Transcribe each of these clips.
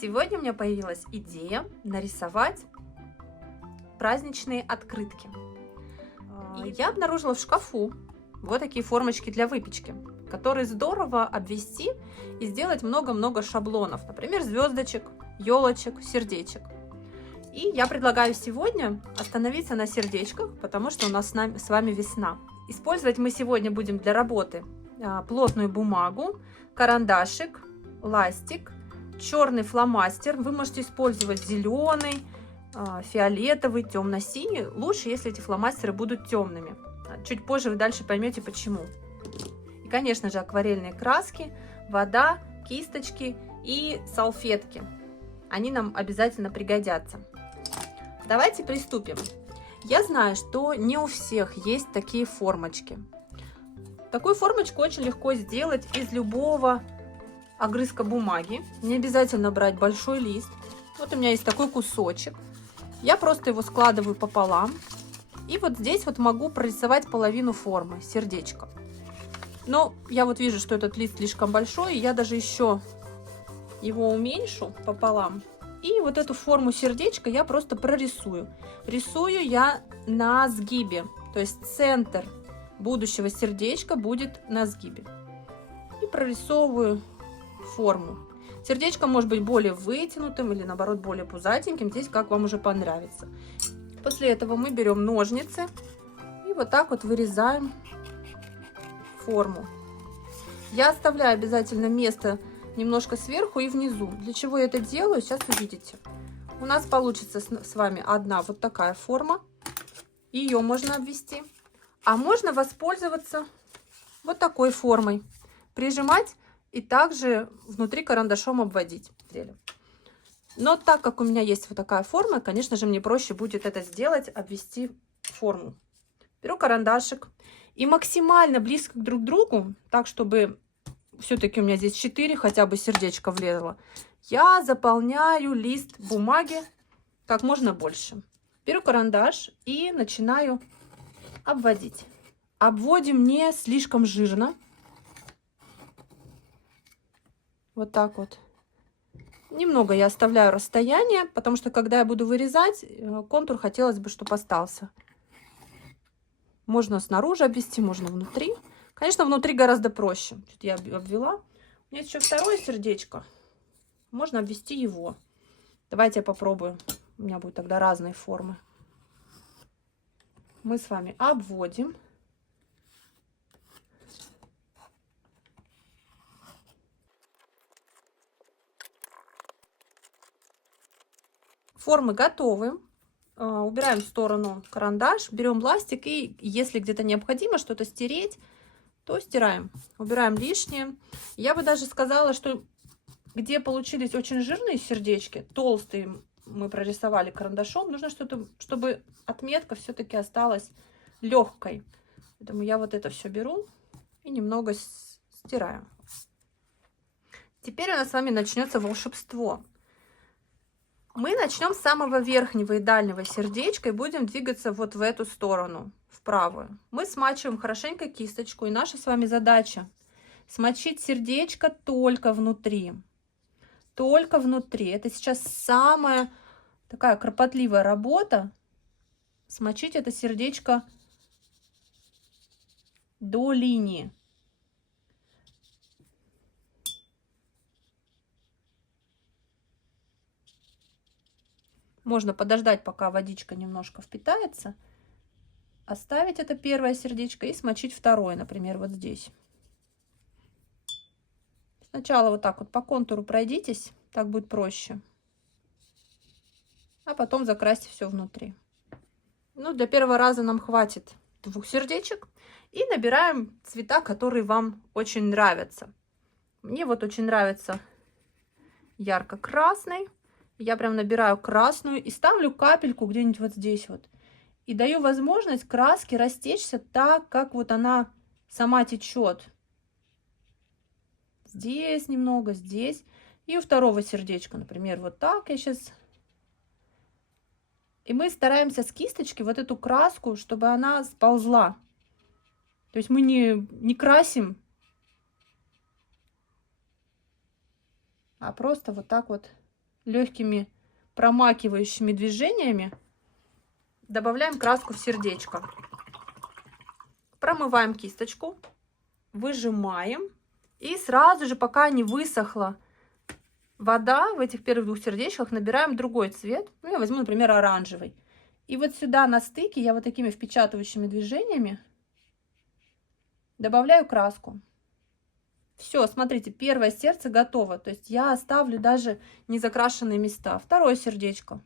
Сегодня у меня появилась идея нарисовать праздничные открытки. Я обнаружила в шкафу вот такие формочки для выпечки, которые здорово обвести и сделать много-много шаблонов, например, звездочек, елочек, сердечек. И я предлагаю сегодня остановиться на сердечках, потому что у нас с вами весна. Использовать мы сегодня будем для работы плотную бумагу, карандашик, ластик, черный фломастер. Вы можете использовать зеленый, фиолетовый, темно-синий. Лучше, если эти фломастеры будут темными. Чуть позже вы дальше поймете, почему. И, конечно же, акварельные краски, вода, кисточки и салфетки. Они нам обязательно пригодятся. Давайте приступим. Я знаю, что не у всех есть такие формочки. Такую формочку очень легко сделать из любого огрызка бумаги. Не обязательно брать большой лист. Вот у меня есть такой кусочек. Я просто его складываю пополам. И вот здесь вот могу прорисовать половину формы, сердечко. Но я вот вижу, что этот лист слишком большой, и я даже еще его уменьшу пополам. И вот эту форму сердечка я просто прорисую. Рисую я на сгибе, то есть центр будущего сердечка будет на сгибе. И прорисовываю форму. Сердечко может быть более вытянутым или наоборот более пузатеньким, здесь как вам уже понравится. После этого мы берем ножницы и вот так вот вырезаем форму. Я оставляю обязательно место немножко сверху и внизу. Для чего я это делаю, сейчас увидите. У нас получится с вами одна вот такая форма. Ее можно обвести. А можно воспользоваться вот такой формой. Прижимать и также внутри карандашом обводить. Но так как у меня есть вот такая форма, конечно же, мне проще будет это сделать, обвести форму. Беру карандашик и максимально близко друг к другу, так чтобы все-таки у меня здесь 4 хотя бы сердечко влезло, я заполняю лист бумаги как можно больше. Беру карандаш и начинаю обводить. Обводим не слишком жирно. Вот так вот. Немного я оставляю расстояние, потому что когда я буду вырезать, контур хотелось бы, чтобы остался. Можно снаружи обвести, можно внутри. Конечно, внутри гораздо проще. Чуть я обвела. У меня есть еще второе сердечко. Можно обвести его. Давайте я попробую. У меня будут тогда разные формы. Мы с вами обводим. Формы готовы. Убираем в сторону карандаш, берем ластик и если где-то необходимо что-то стереть, то стираем. Убираем лишнее. Я бы даже сказала, что где получились очень жирные сердечки, толстые мы прорисовали карандашом, нужно что-то, чтобы отметка все-таки осталась легкой. Поэтому я вот это все беру и немного стираю. Теперь у нас с вами начнется волшебство. Мы начнем с самого верхнего и дальнего сердечка и будем двигаться вот в эту сторону, в правую. Мы смачиваем хорошенько кисточку, и наша с вами задача смочить сердечко только внутри. Только внутри. Это сейчас самая такая кропотливая работа. Смочить это сердечко до линии. Можно подождать, пока водичка немножко впитается, оставить это первое сердечко и смочить второе, например, вот здесь. Сначала вот так вот по контуру пройдитесь, так будет проще. А потом закрасьте все внутри. Ну, для первого раза нам хватит 2 сердечек. И набираем цвета, которые вам очень нравятся. Мне вот очень нравится ярко-красный. Я прям набираю красную и ставлю капельку где-нибудь вот здесь вот. И даю возможность краске растечься так, как вот она сама течет. Здесь немного, здесь. И у второго сердечка, например, вот так я сейчас. И мы стараемся с кисточки вот эту краску, чтобы она сползла. То есть мы не красим, а просто вот так вот легкими промакивающими движениями добавляем краску в сердечко. Промываем кисточку, выжимаем. И сразу же, пока не высохла вода в этих первых двух сердечках, набираем другой цвет. Ну, я возьму, например, оранжевый. И вот сюда на стыке я вот такими впечатывающими движениями добавляю краску. Все, смотрите, первое сердце готово. То есть я оставлю даже не закрашенные места. Второе сердечко.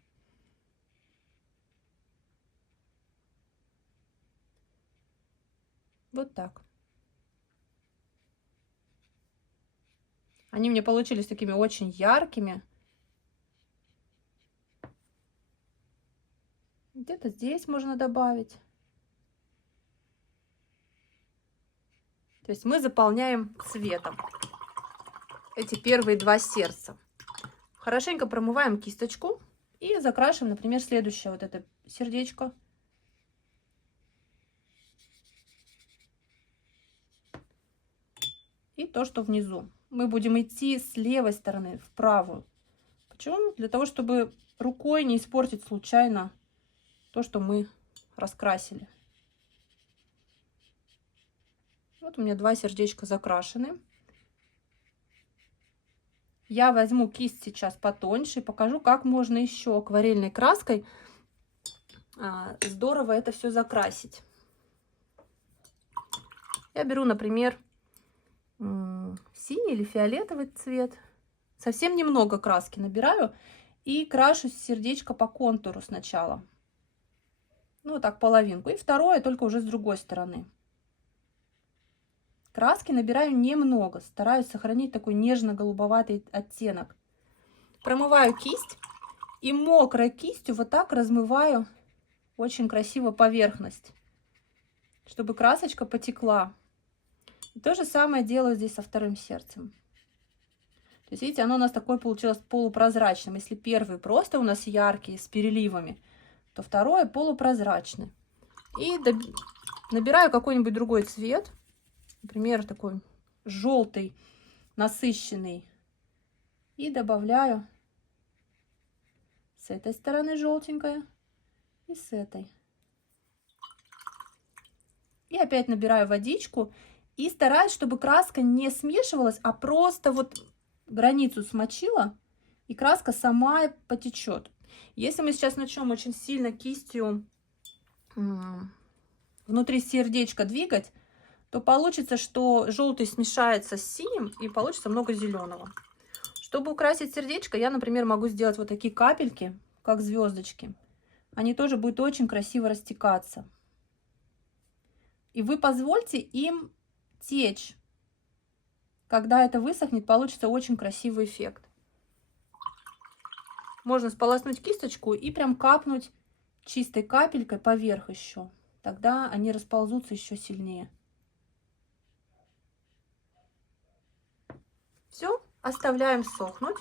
Вот так. Они мне получились такими очень яркими. Где-то здесь можно добавить. То есть мы заполняем цветом эти первые два сердца. Хорошенько промываем кисточку и закрашиваем, например, следующее вот это сердечко. И то, что внизу. Мы будем идти с левой стороны в правую. Почему? Для того, чтобы рукой не испортить случайно то, что мы раскрасили. Вот у меня два сердечка закрашены. Я возьму кисть сейчас потоньше и покажу, как можно еще акварельной краской здорово это все закрасить. Я беру, например, синий или фиолетовый цвет. Совсем немного краски набираю и крашу сердечко по контуру сначала. Ну, вот так половинку. И второе только уже с другой стороны. Краски набираю немного. Стараюсь сохранить такой нежно-голубоватый оттенок. Промываю кисть и мокрой кистью вот так размываю очень красиво поверхность, чтобы красочка потекла. И то же самое делаю здесь со вторым сердцем. То есть, видите, оно у нас такое получилось полупрозрачным. Если первый просто у нас яркий, с переливами, то второе полупрозрачный. И набираю какой-нибудь другой цвет. Например, такой желтый, насыщенный. И добавляю с этой стороны желтенькое и с этой. И опять набираю водичку. И стараюсь, чтобы краска не смешивалась, а просто вот границу смочила, и краска сама потечет. Если мы сейчас начнем очень сильно кистью внутри сердечка двигать, то получится, что желтый смешается с синим, и получится много зеленого. Чтобы украсить сердечко, я, например, могу сделать вот такие капельки, как звездочки. Они тоже будут очень красиво растекаться. И вы позвольте им течь. Когда это высохнет, получится очень красивый эффект. Можно сполоснуть кисточку и прям капнуть чистой капелькой поверх еще. Тогда они расползутся еще сильнее. Все, оставляем сохнуть.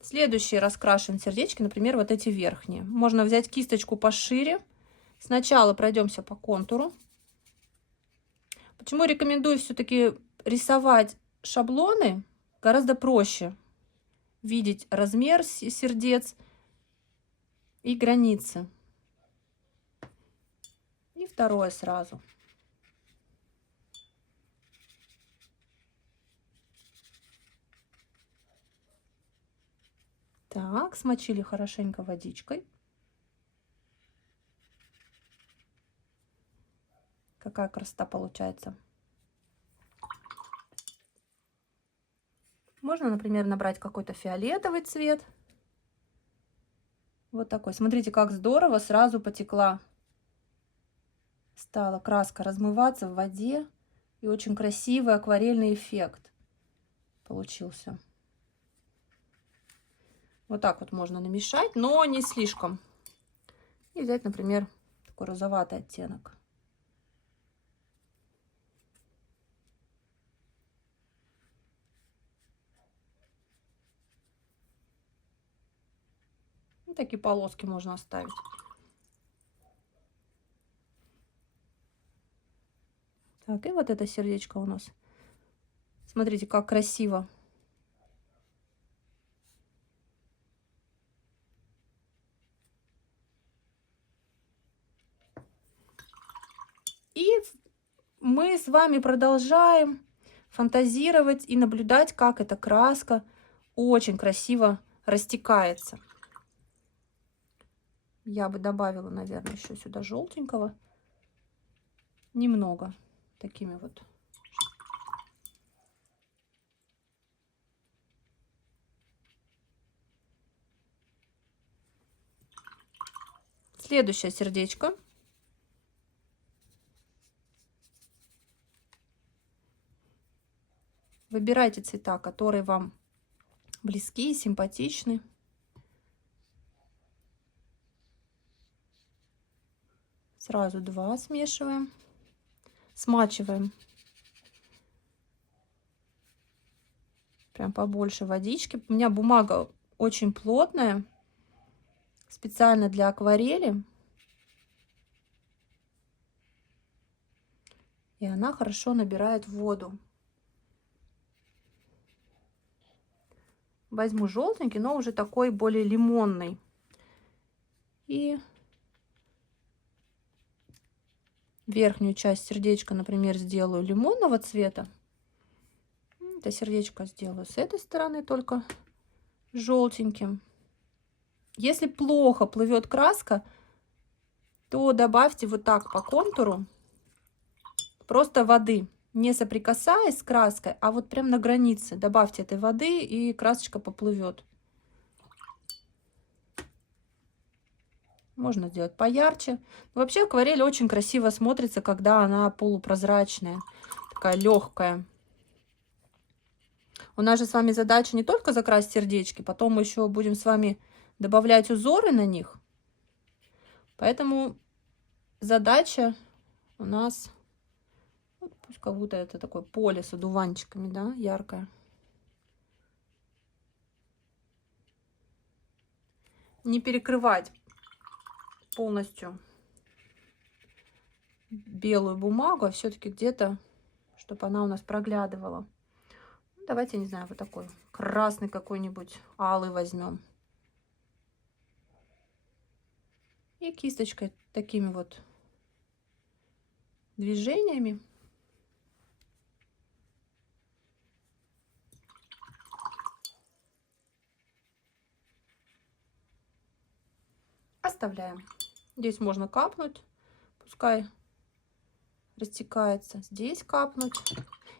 Следующие раскрашиваем сердечки, например, вот эти верхние. Можно взять кисточку пошире. Сначала пройдемся по контуру. Почему рекомендую все-таки рисовать шаблоны? Гораздо проще видеть размер сердец и границы. И второе сразу. Так, смочили хорошенько водичкой. Какая красота получается. Можно, например, набрать какой-то фиолетовый цвет. Вот такой. Смотрите, как здорово сразу потекла. Стала краска размываться в воде. И очень красивый акварельный эффект получился. Вот так вот можно намешать, но не слишком. И взять, например, такой розоватый оттенок. И такие полоски можно оставить. Так, и вот это сердечко у нас. Смотрите, как красиво. И мы с вами продолжаем фантазировать и наблюдать, как эта краска очень красиво растекается. Я бы добавила, наверное, еще сюда желтенького. Немного. Такими вот. Следующее сердечко. Выбирайте цвета, которые вам близки и симпатичны. Сразу два смешиваем, смачиваем. Прям побольше водички. У меня бумага очень плотная, специально для акварели. И она хорошо набирает воду. Возьму желтенький, но уже такой более лимонный. И верхнюю часть сердечка, например, сделаю лимонного цвета. Это сердечко сделаю с этой стороны только желтеньким. Если плохо плывет краска, то добавьте вот так по контуру просто воды, не соприкасаясь с краской, а вот прям на границе. Добавьте этой воды, и красочка поплывет. Можно сделать поярче. Но вообще акварель очень красиво смотрится, когда она полупрозрачная, такая легкая. У нас же с вами задача не только закрасить сердечки, потом мы еще будем с вами добавлять узоры на них. Поэтому задача у нас, пусть как будто это такое поле с одуванчиками, да, яркое. Не перекрывать полностью белую бумагу, а все-таки где-то, чтобы она у нас проглядывала. Давайте, не знаю, вот такой красный какой-нибудь, алый возьмем. И кисточкой такими вот движениями оставляем. Здесь можно капнуть, пускай растекается. Здесь капнуть.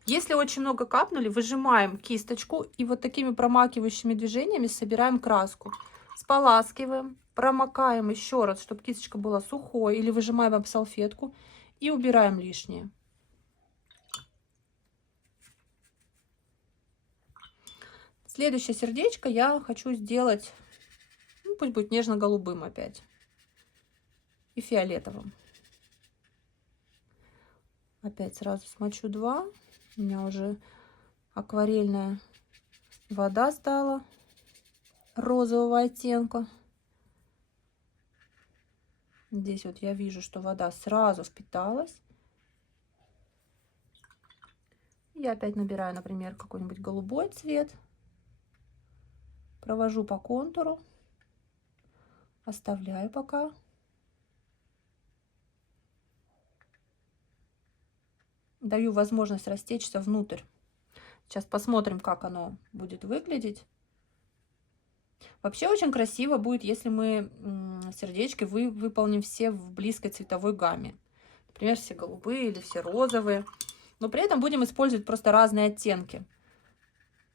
Если очень много капнули, выжимаем кисточку и вот такими промакивающими движениями собираем краску. Споласкиваем, промокаем еще раз, чтобы кисточка была сухой, или выжимаем об салфетку и убираем лишнее. Следующее сердечко я хочу сделать, ну, пусть будет нежно-голубым опять и фиолетовым. Опять сразу смочу два. У меня уже акварельная вода стала розового оттенка. Здесь вот я вижу, что вода сразу впиталась. Я опять набираю, например, какой-нибудь голубой цвет. Провожу по контуру. Оставляю пока. Даю возможность растечься внутрь. Сейчас посмотрим, как оно будет выглядеть. Вообще очень красиво будет, если мы сердечки выполним все в близкой цветовой гамме. Например, все голубые или все розовые. Но при этом будем использовать просто разные оттенки.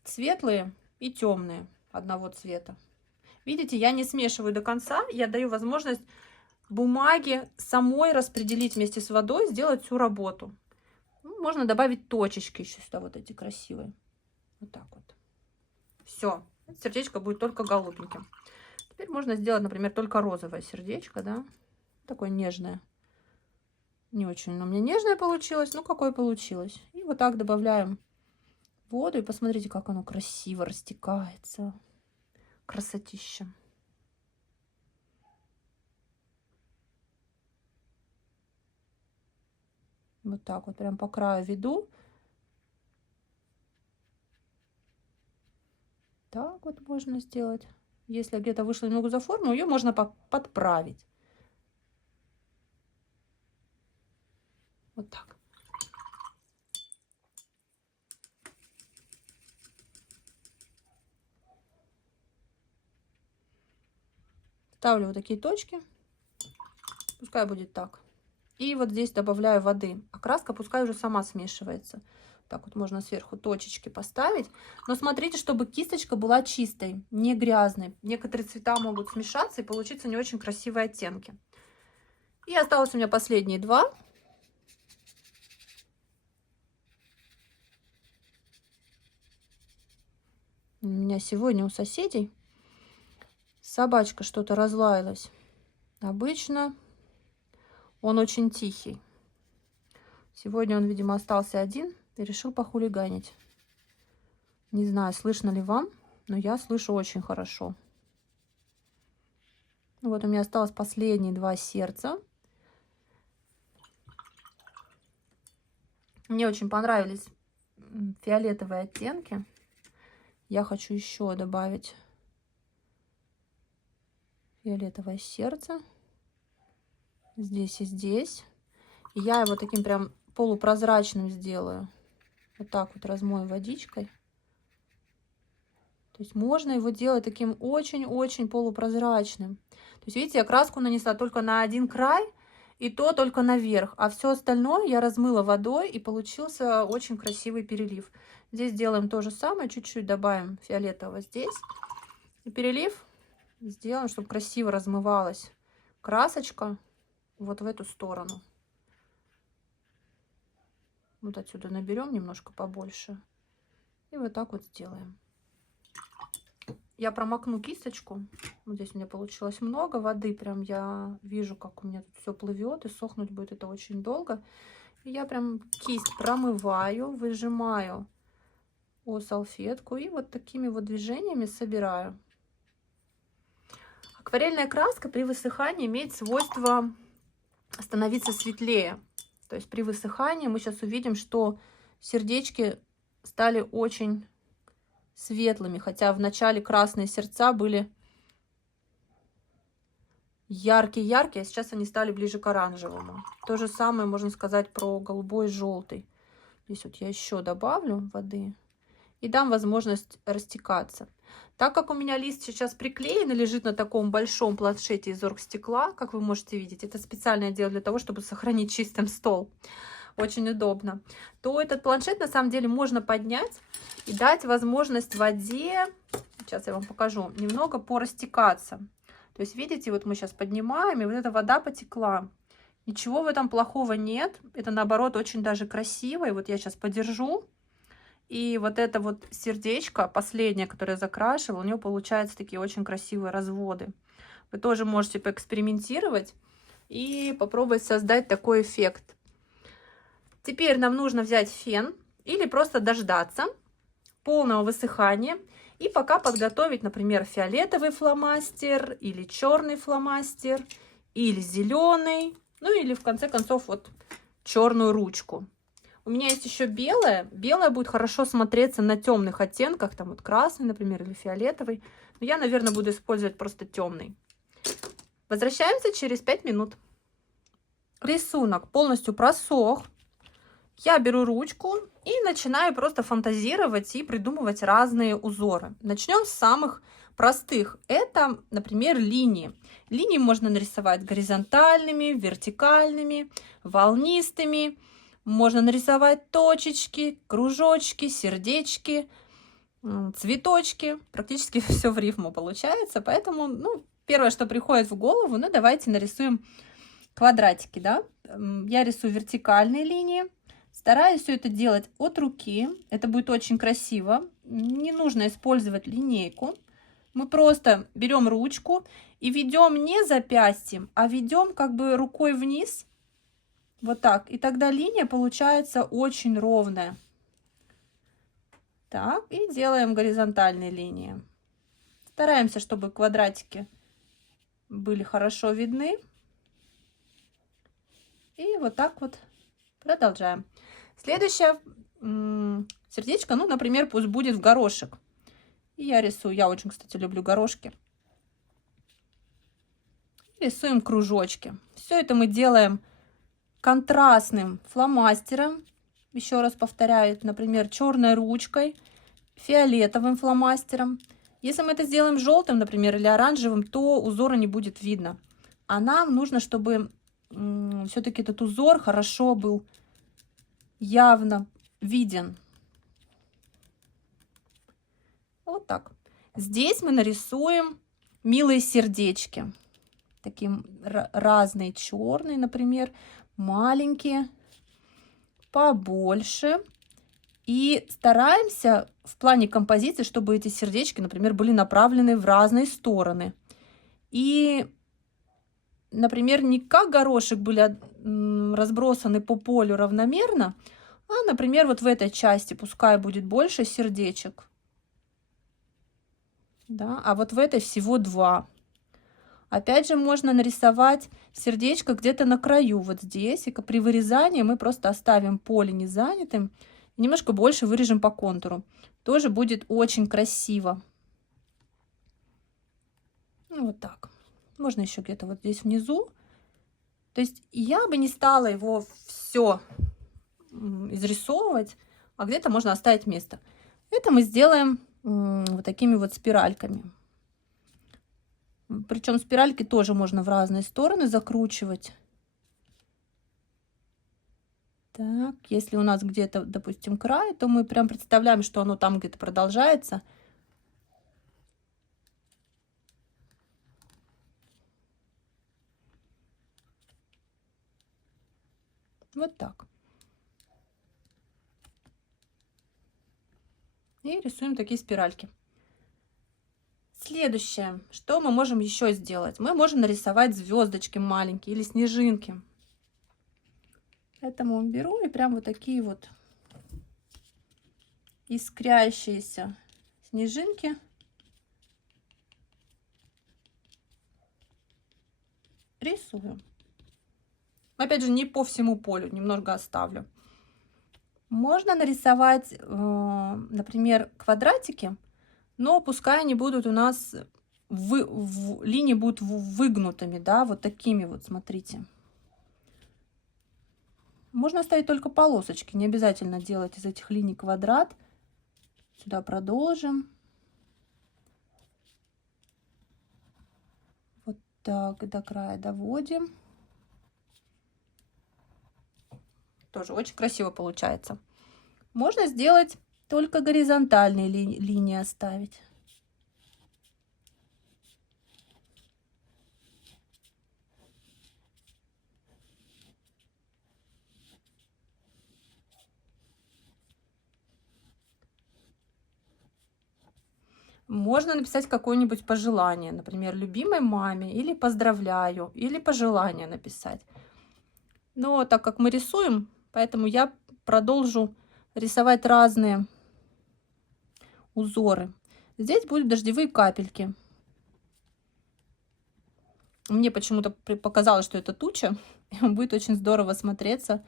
Светлые и темные одного цвета. Видите, я не смешиваю до конца. Я даю возможность бумаге самой распределить вместе с водой, сделать всю работу. Ну, можно добавить точечки еще сюда, вот эти красивые. Вот так вот. Все. Сердечко будет только голубеньким. Теперь можно сделать, например, только розовое сердечко, да. Такое нежное. Не очень у меня нежное получилось, но какое получилось. И вот так добавляем воду. И посмотрите, как оно красиво растекается. Красотища. Вот так вот прям по краю веду. Так вот можно сделать. Если где-то вышло немного за форму, ее можно подправить. Вот так. Ставлю вот такие точки. Пускай будет так. И вот здесь добавляю воды. А краска пускай уже сама смешивается. Так вот можно сверху точечки поставить. Но смотрите, чтобы кисточка была чистой, не грязной. Некоторые цвета могут смешаться и получиться не очень красивые оттенки. И осталось у меня последние два. У меня сегодня у соседей собачка что-то разлаялась. Обычно он очень тихий. Сегодня он, видимо, остался один и решил похулиганить. Не знаю, слышно ли вам, но я слышу очень хорошо. Вот у меня осталось последние два сердца. Мне очень понравились фиолетовые оттенки. Я хочу еще добавить фиолетовое сердце. Здесь и здесь. И я его таким прям полупрозрачным сделаю. Вот так вот размою водичкой. То есть можно его делать таким очень-очень полупрозрачным. То есть, видите, я краску нанесла только на один край, и то только наверх. А все остальное я размыла водой, и получился очень красивый перелив. Здесь делаем то же самое, чуть-чуть добавим фиолетового здесь. И перелив сделаем, чтобы красиво размывалась красочка вот в эту сторону. Вот отсюда наберем немножко побольше. И вот так вот сделаем. Я промокну кисточку. Вот здесь у меня получилось много воды. Прям я вижу, как у меня тут все плывет. И сохнуть будет это очень долго. И я прям кисть промываю, выжимаю о салфетку. И вот такими вот движениями собираю. Акварельная краска при высыхании имеет свойство становиться светлее. То есть при высыхании мы сейчас увидим, что сердечки стали очень светлыми, хотя в начале красные сердца были яркие-яркие, а сейчас они стали ближе к оранжевому. То же самое можно сказать про голубой и желтый. Здесь вот я еще добавлю воды и дам возможность растекаться. Так как у меня лист сейчас приклеен и лежит на таком большом планшете из оргстекла, как вы можете видеть, это специально я делаю для того, чтобы сохранить чистым стол. Очень удобно. То этот планшет на самом деле можно поднять и дать возможность воде, сейчас я вам покажу, немного порастекаться. То есть видите, вот мы сейчас поднимаем, и вот эта вода потекла. Ничего в этом плохого нет. Это наоборот очень даже красиво. И вот я сейчас подержу. И вот это вот сердечко, последнее, которое я закрашивала, у него получаются такие очень красивые разводы. Вы тоже можете поэкспериментировать и попробовать создать такой эффект. Теперь нам нужно взять фен или просто дождаться полного высыхания и пока подготовить, например, фиолетовый фломастер или черный фломастер или зеленый, ну или в конце концов вот черную ручку. У меня есть еще белая. Белая будет хорошо смотреться на темных оттенках, там вот красный, например, или фиолетовый. Но я, наверное, буду использовать просто темный. Возвращаемся через 5 минут. Рисунок полностью просох. Я беру ручку и начинаю просто фантазировать и придумывать разные узоры. Начнем с самых простых. Это, например, линии. Линии можно нарисовать горизонтальными, вертикальными, волнистыми. Можно нарисовать точечки, кружочки, сердечки, цветочки. Практически все в рифму получается. Поэтому, первое, что приходит в голову, давайте нарисуем квадратики, да? Я рисую вертикальные линии. Стараюсь все это делать от руки. Это будет очень красиво. Не нужно использовать линейку. Мы просто берем ручку и ведем не запястьем, а ведем как бы рукой вниз. Вот так. И тогда линия получается очень ровная. Так, и делаем горизонтальные линии. Стараемся, чтобы квадратики были хорошо видны. И вот так вот продолжаем. Следующее сердечко, например, пусть будет в горошек. И я рисую, я очень, кстати, люблю горошки. Рисуем кружочки. Все это мы делаем контрастным фломастером, еще раз повторяю, например, черной ручкой, фиолетовым фломастером. Если мы это сделаем желтым, например, или оранжевым, то узора не будет видно. А нам нужно, чтобы все-таки этот узор хорошо был явно виден. Вот так. Здесь мы нарисуем милые сердечки. Такие разные, черные, например, маленькие, побольше. И стараемся в плане композиции, чтобы эти сердечки, например, были направлены в разные стороны. И, например, не как горошек были разбросаны по полю равномерно, а, например, вот в этой части пускай будет больше сердечек. Да, а вот в этой всего 2. Опять же, можно нарисовать сердечко где-то на краю, вот здесь. И при вырезании мы просто оставим поле незанятым. И немножко больше вырежем по контуру. Тоже будет очень красиво. Ну, вот так. Можно еще где-то вот здесь внизу. То есть я бы не стала его все изрисовывать, а где-то можно оставить место. Это мы сделаем вот такими вот спиральками. Причем спиральки тоже можно в разные стороны закручивать. Так, если у нас где-то, допустим, край, то мы прям представляем, что оно там где-то продолжается. Вот так. И рисуем такие спиральки. Следующее, что мы можем еще сделать? Мы можем нарисовать звездочки маленькие или снежинки. Поэтому беру и прям вот такие вот искрящиеся снежинки рисую. Опять же, не по всему полю, немного оставлю. Можно нарисовать, например, квадратики, но пускай они будут у нас линии будут выгнутыми, да, вот такими вот, смотрите. Можно оставить только полосочки, не обязательно делать из этих линий квадрат. Сюда продолжим. Вот так до края доводим. Тоже очень красиво получается. Можно сделать только горизонтальные линии оставить. Можно написать какое-нибудь пожелание, например, любимой маме, или поздравляю, или пожелание написать. Но так как мы рисуем, поэтому я продолжу рисовать разные узоры. Здесь будут дождевые капельки. Мне почему-то показалось, что это туча. И будет очень здорово смотреться,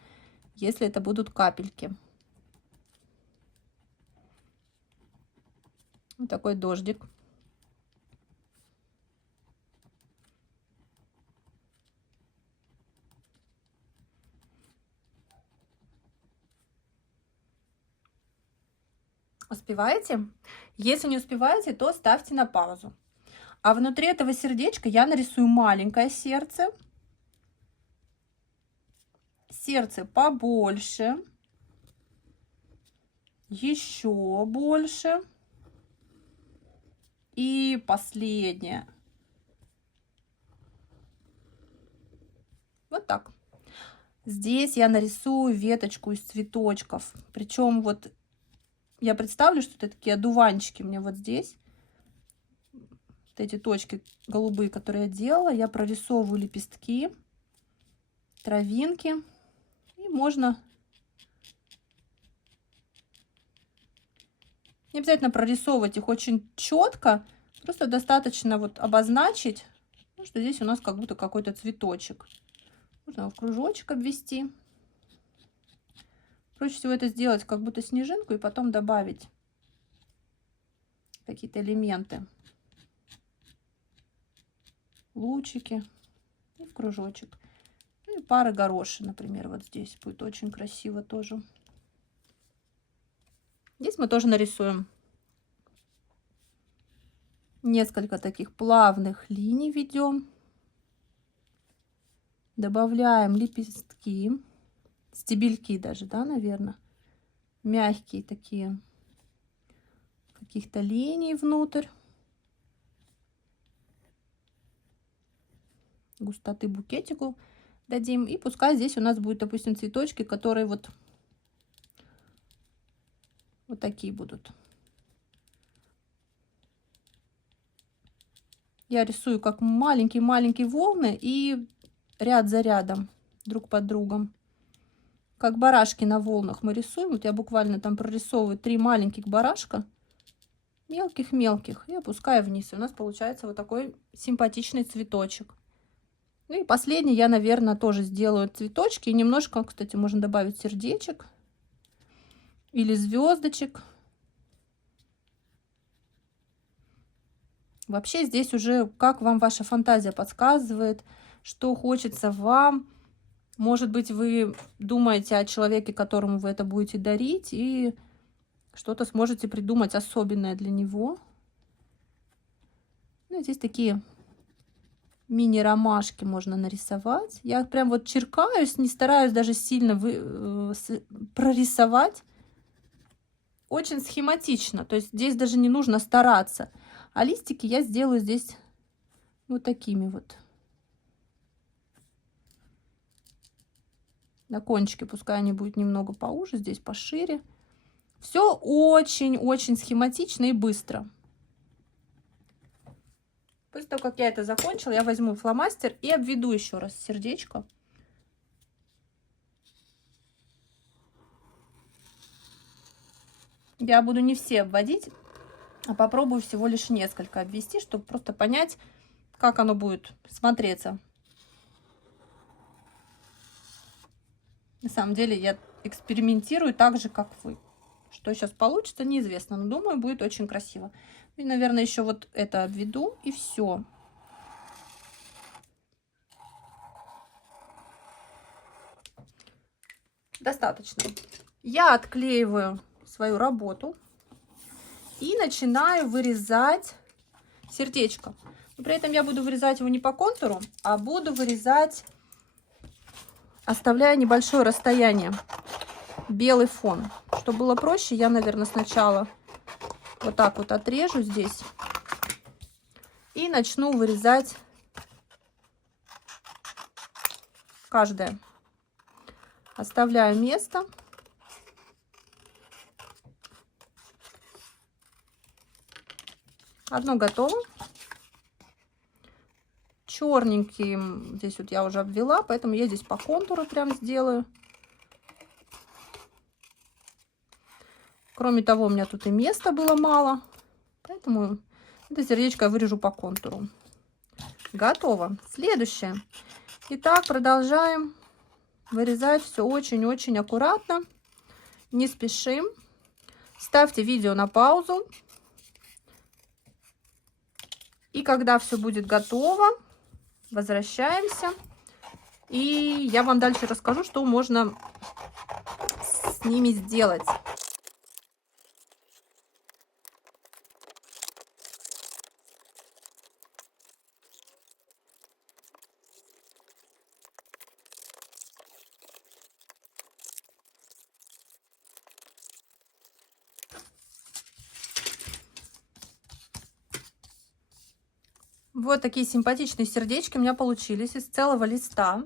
если это будут капельки. Вот такой дождик. Успеваете? Если не успеваете, то ставьте на паузу. А внутри этого сердечка я нарисую маленькое сердце. Сердце побольше. Еще больше. И последнее. Вот так. Здесь я нарисую веточку из цветочков. Причем вот я представлю, что это такие одуванчики у меня вот здесь. Вот эти точки голубые, которые я делала, я прорисовываю лепестки, травинки. И можно не обязательно прорисовывать их очень четко, просто достаточно вот обозначить, что здесь у нас как будто какой-то цветочек. Можно его в кружочек обвести. Проще всего это сделать как будто снежинку и потом добавить какие-то элементы. Лучики и в кружочек. И пары горошин, например, вот здесь будет очень красиво тоже. Здесь мы тоже нарисуем несколько таких плавных линий, ведем. Добавляем лепестки, стебельки даже, да, наверное, мягкие такие, каких-то линий внутрь. Густоты букетику дадим. И пускай здесь у нас будет, допустим, цветочки, которые вот такие будут. Я рисую как маленькие-маленькие волны и ряд за рядом, друг под другом. Как барашки на волнах мы рисуем. Вот я буквально там прорисовываю 3 маленьких барашка. Мелких-мелких. И опускаю вниз. И у нас получается вот такой симпатичный цветочек. Ну и последний я, наверное, тоже сделаю цветочки. И немножко, кстати, можно добавить сердечек. Или звездочек. Вообще здесь уже как вам ваша фантазия подсказывает, что хочется вам. Может быть, вы думаете о человеке, которому вы это будете дарить, и что-то сможете придумать особенное для него. Ну, здесь такие мини-ромашки можно нарисовать. Я прям вот черкаюсь, не стараюсь даже сильно прорисовать. Очень схематично, то есть здесь даже не нужно стараться. А листики я сделаю здесь вот такими вот. На кончике пускай они будут немного поуже, здесь пошире. Все очень-очень схематично и быстро. После того, как я это закончила, я возьму фломастер и обведу еще раз сердечко. Я буду не все обводить, а попробую всего лишь несколько обвести, чтобы просто понять, как оно будет смотреться. На самом деле я экспериментирую так же, как вы. Что сейчас получится, неизвестно, но думаю, будет очень красиво. И, наверное, еще вот это обведу, и все. Достаточно. Я отклеиваю свою работу и начинаю вырезать сердечко. Но при этом я буду вырезать его не по контуру, а буду вырезать, оставляя небольшое расстояние, белый фон. Чтобы было проще, я, наверное, сначала вот так вот отрежу здесь и начну вырезать каждое. Оставляю место. Одно готово. Черненьким здесь вот я уже обвела, поэтому я здесь по контуру прям сделаю. Кроме того, у меня тут и места было мало, поэтому это сердечко я вырежу по контуру. Готово. Следующее. Итак, продолжаем вырезать все очень-очень аккуратно. Не спешим. Ставьте видео на паузу. И когда все будет готово, возвращаемся. И я вам дальше расскажу, что можно с ними сделать. Вот такие симпатичные сердечки у меня получились из целого листа.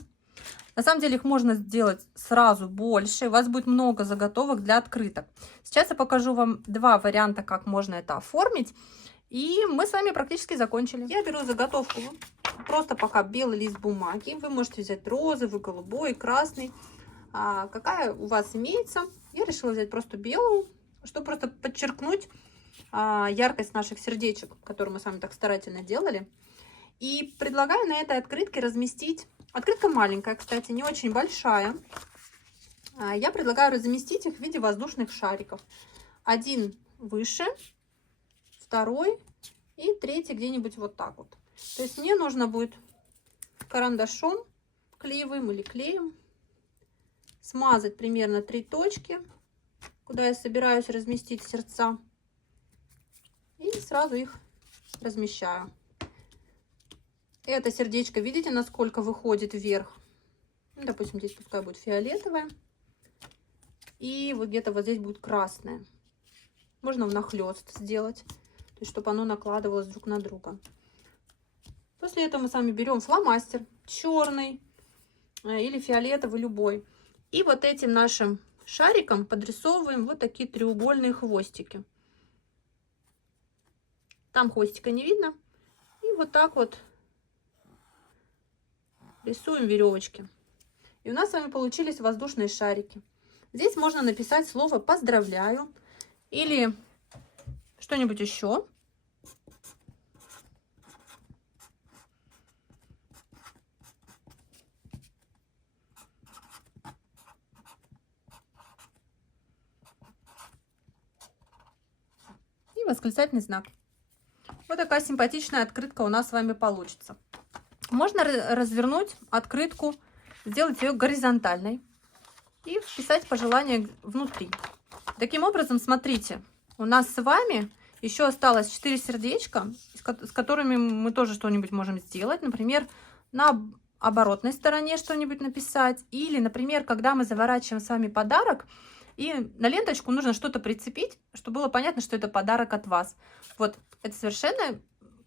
На самом деле их можно сделать сразу больше. У вас будет много заготовок для открыток. Сейчас я покажу вам 2 варианта, как можно это оформить. И мы с вами практически закончили. Я беру заготовку просто пока белый лист бумаги. Вы можете взять розовый, голубой, красный. Какая у вас имеется. Я решила взять просто белую, чтобы просто подчеркнуть яркость наших сердечек, которые мы с вами так старательно делали. И предлагаю на этой открытке разместить. Открытка маленькая, кстати, не очень большая. Я предлагаю разместить их в виде воздушных шариков. Один выше, второй и третий где-нибудь вот так вот. То есть мне нужно будет карандашом клеевым или клеем смазать примерно 3 точки, куда я собираюсь разместить сердца. И сразу их размещаю. Это сердечко, видите, насколько выходит вверх? Ну, допустим, здесь пускай будет фиолетовое. И вот где-то вот здесь будет красное. Можно внахлёст сделать, то есть, чтобы оно накладывалось друг на друга. После этого мы с вами берем фломастер черный или фиолетовый, любой. И вот этим нашим шариком подрисовываем вот такие треугольные хвостики. Там хвостика не видно. И вот так вот рисуем веревочки. И у нас с вами получились воздушные шарики. Здесь можно написать слово «поздравляю» или что-нибудь еще. И восклицательный знак. Вот такая симпатичная открытка у нас с вами получится. Можно развернуть открытку, сделать ее горизонтальной и вписать пожелания внутри. Таким образом, смотрите, у нас с вами еще осталось 4 сердечка, с которыми мы тоже что-нибудь можем сделать. Например, на оборотной стороне что-нибудь написать. Или, например, когда мы заворачиваем с вами подарок, и на ленточку нужно что-то прицепить, чтобы было понятно, что это подарок от вас. Вот, это совершенно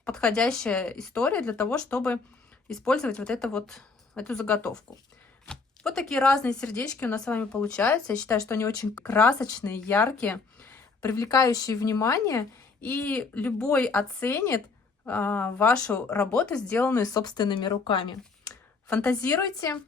подходящая история для того, чтобы использовать вот эту заготовку. Вот такие разные сердечки у нас с вами получаются. Я считаю, что они очень красочные, яркие, привлекающие внимание. И любой оценит вашу работу, сделанную собственными руками. Фантазируйте,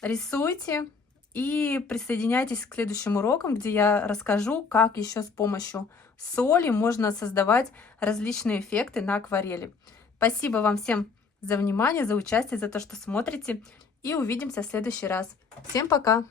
рисуйте и присоединяйтесь к следующим урокам, где я расскажу, как еще с помощью соли можно создавать различные эффекты на акварели. Спасибо вам всем за внимание, за участие, за то, что смотрите. И увидимся в следующий раз. Всем пока!